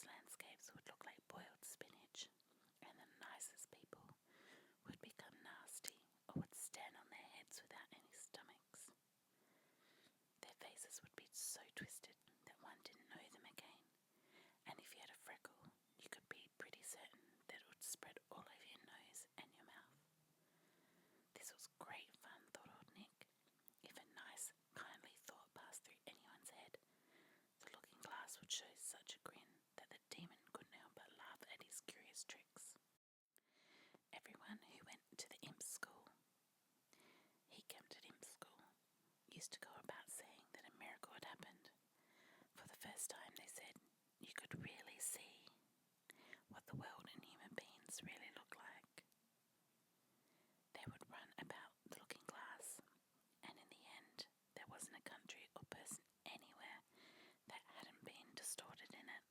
ugliest landscapes would look like boiled spinach, and the nicest people would become nasty or would stand on their heads without any stomachs. Their faces would be so twisted that one didn't know them again, and if you had a freckle, you could be pretty certain that it would spread all over your nose and your mouth. This was great fun, thought old Nick. If a nice, kindly thought passed through anyone's head, the looking glass would show such a grin that the demon couldn't help but laugh at his curious tricks. Everyone who went to the imp school, he camped at imp school, used to go about saying that a miracle had happened. For the first time, they said, you could really see what the world and human beings really look like. They would run about the looking glass, and in the end, there wasn't a country or person anywhere that hadn't been distorted in it.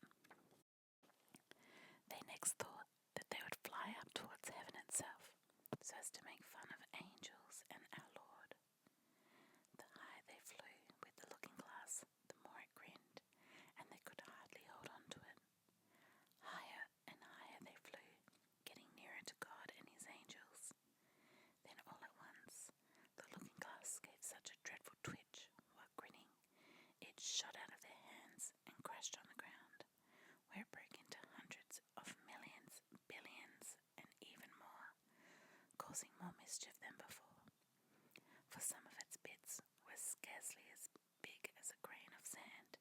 They next thought that they would fly up towards heaven itself, so as to make fun of angels and our Lord. The higher they flew with the looking glass, the more it grinned, and they could hardly hold on to it. Higher and higher they flew, getting nearer to God and his angels. Then all at once, the looking glass gave such a dreadful twitch while grinning, it shot out of their hands and crashed on the ground, where it broke into hundreds of millions, billions, and even more, causing more mischief than before. For some of its bits were scarcely as big as a grain of sand,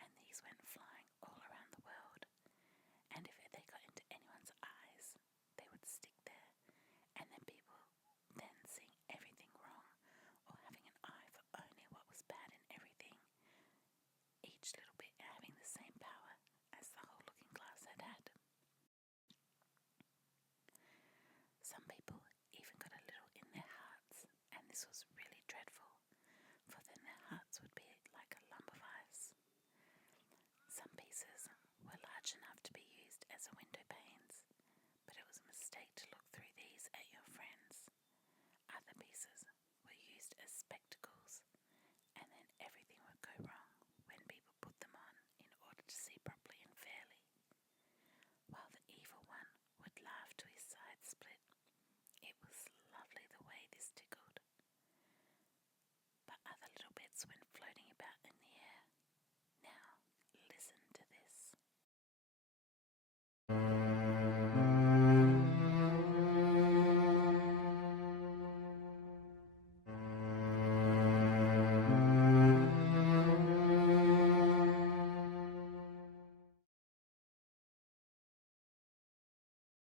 and these went flying all around the world, and if they got into anyone's eyes, they would stick there, and then people, then seeing everything wrong, or having an eye for only what was bad in everything, each little bit having the same power as the whole looking glass had had. Some people